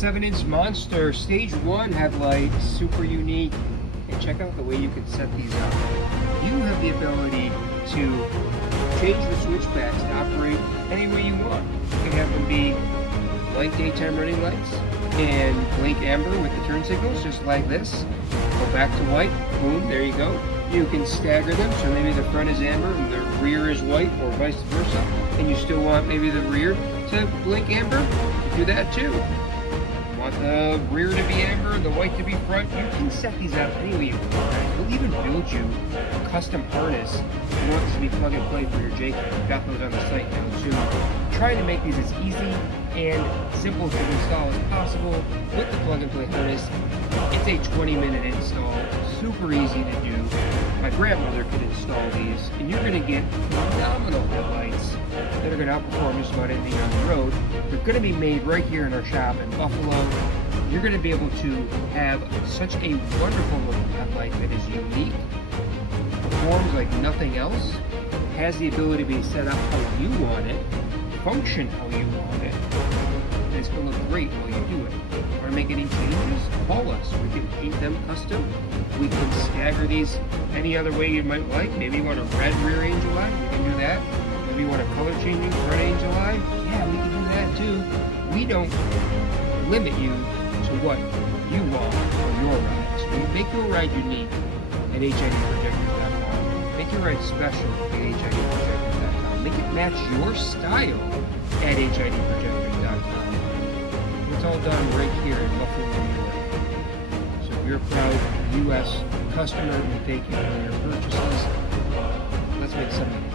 7-inch monster stage 1 headlight, super unique. And check out the way you can set these up. You have the ability to change the switchbacks to operate any way you want. You can have them be light daytime running lights and blink amber with the turn signals, just like this. Go back to white, boom, there you go. You can stagger them, so maybe the front is amber and the rear is white, or vice versa, and you still want maybe the rear to blink amber, you do that too. Want the rear to be amber, the white to be front, you can set these up any way you want. We'll even build you a custom harness if you want this to be plug and play for your J-Cam. We've got those on the site now too. Trying to make these as easy and simple to install as possible with the plug and play harness. It's a 20-minute install, super easy to do. My grandmother could install these, and you're going to get phenomenal headlights that are going to outperform just about anything on the road. They're going to be made right here in our shop in Buffalo. You're going to be able to have such a wonderful looking headlight that is unique, performs like nothing else, has the ability to be set up how you want it, function how you want it, and it's going to look great while you do it. Want to make any changes? Call us. We can paint them custom. We can stagger these any other way you might like. Maybe you want a red rear angel light, we can do that. Maybe you want a color changing front angel light, yeah, we can do that too. We don't limit you to what you want for your rides. We make your ride unique at HIDprojectors.com. Make your ride special at HIDprojectors.com. Make it match your style at HIDprojectors.com. It's all done right here in Buffalo, New York. So if you're a proud U.S. customer, we thank you for your purchases. Let's make something